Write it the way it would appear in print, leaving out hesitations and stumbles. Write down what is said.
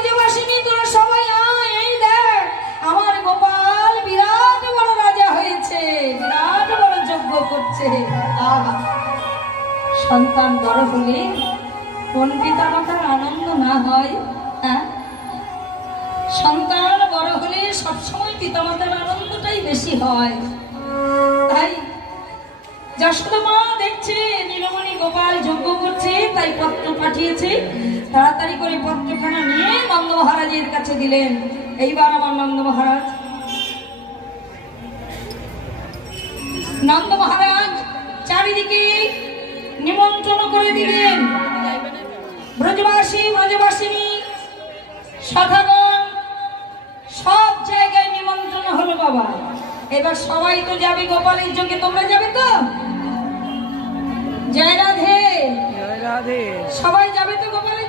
ব্রজবাসিনী তোরা সবাই আয়, এই দেখ আমার গোপাল বিরাট বড় রাজা হয়েছে, বিরাট বড় যজ্ঞ করছে। আহা, সন্তান বড় হলে কোন পিতা মাতার আনন্দ না হয়? হ্যাঁ, সন্তান বড় হলে সবসময় পিতা মাতার আনন্দটাই বেশি হয়। তাই যশোদা মা দেখছে নীলমণি গোপাল যজ্ঞ করছে, তাই পত্র পাঠিয়েছে। তাড়াতাড়ি করে পত্রখানা নিয়ে নন্দ মহারাজের কাছে দিলেন। এইবার আমার নন্দ মহারাজ চারিদিকে নিমন্ত্রণ করে দিলেন। ব্রজবাসী ব্রজবাসিনী সখাগণ সব জায়গায় নিমন্ত্রণ হলো বাবা। এবার সবাই তো যাবে গোপালের যজ্ঞে, তোমরা যাবে তো? জয় রাধে, জয় রাধে। সবাই যাবে তো গোপালের